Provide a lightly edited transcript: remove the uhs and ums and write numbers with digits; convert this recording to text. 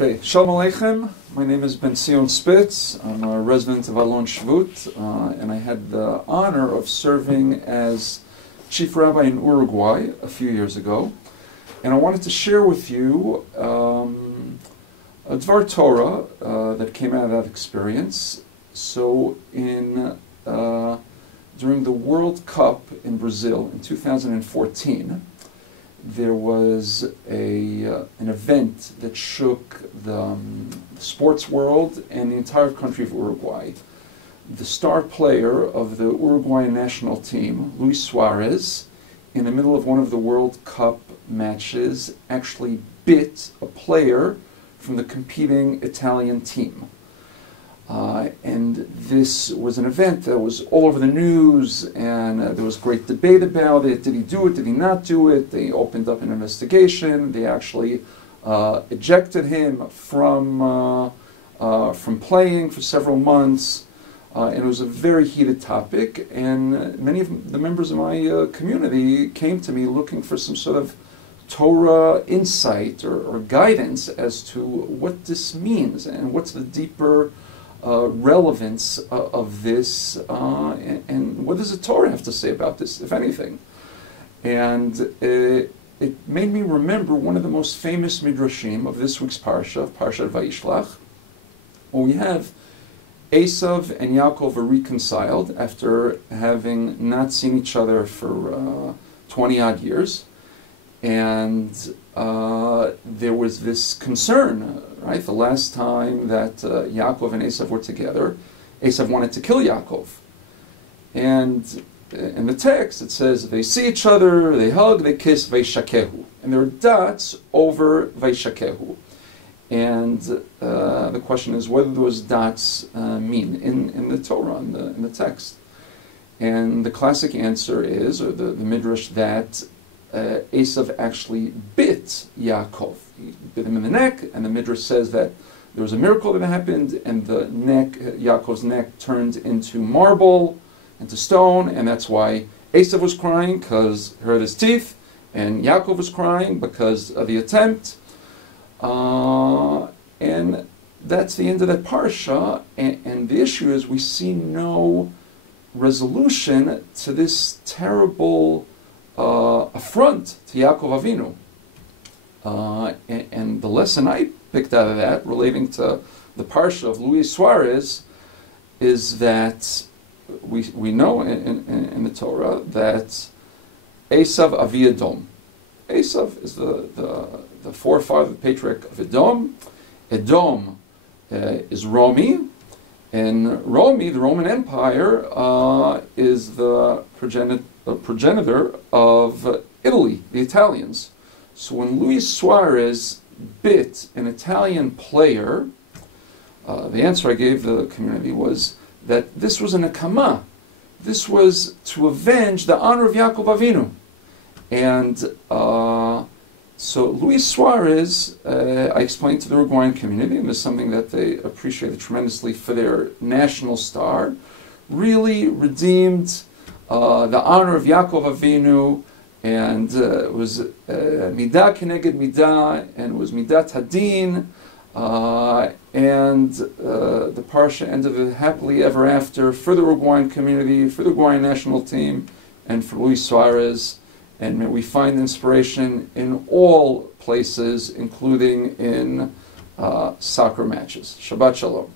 Okay, Shalom Aleichem. My name is Bentzi Spitz. I'm a resident of Alon Shvut, and I had the honor of serving as Chief Rabbi in Uruguay a few years ago. And I wanted to share with you a Dvar Torah that came out of that experience. So during the World Cup in Brazil in 2014, there was an event that shook the sports world and the entire country of Uruguay. The star player of the Uruguayan national team, Luis Suarez, in the middle of one of the World Cup matches, actually bit a player from the competing Italian team. And this was an event that was all over the news, and there was great debate about it. Did he do it? Did he not do it? They opened up an investigation. They actually ejected him from playing for several months, and it was a very heated topic. And many of the members of my community came to me looking for some sort of Torah insight or guidance as to what this means and what's the deeper relevance of this, and what does the Torah have to say about this, if anything? And it made me remember one of the most famous midrashim of this week's Parashat Vayishlach, where we have Esav and Yaakov are reconciled after having not seen each other for 20 odd years. And there was this concern, right? The last time that Yaakov and Esav were together, Esav wanted to kill Yaakov. And in the text it says they see each other, they hug, they kiss, Vayishakehu. And there are dots over Vayishakehu. And the question is, what do those dots mean in the Torah, in the text? And the classic answer is, or the midrash, that Esav actually bit Yaakov. He bit him in the neck, and the midrash says that there was a miracle that happened, and the neck, Yaakov's neck, turned into marble, into stone, and that's why Esav was crying, because he hurt his teeth, and Yaakov was crying because of the attempt. And that's the end of that parsha, and the issue is we see no resolution to this terrible affront to Yaakov Avinu. And the lesson I picked out of that, relating to the parsha of Luis Suarez, is that we know in the Torah that Esav Avi Edom. Esav is the forefather, the patriarch of Edom. Edom is Romi, and Romi, the Roman Empire, is the progenitor of Italy, the Italians. So when Luis Suarez bit an Italian player, the answer I gave the community was that this was an akama. This was to avenge the honor of Yaakov Avinu. And so Luis Suarez, I explained to the Uruguayan community, and this is something that they appreciated tremendously for their national star, really redeemed the honor of Yaakov Avinu, and it was midah keneged midah, and it was midat hadin, and the parsha ended happily ever after for the Uruguayan community, for the Uruguayan national team, and for Luis Suarez. And we find inspiration in all places, including in soccer matches. Shabbat Shalom.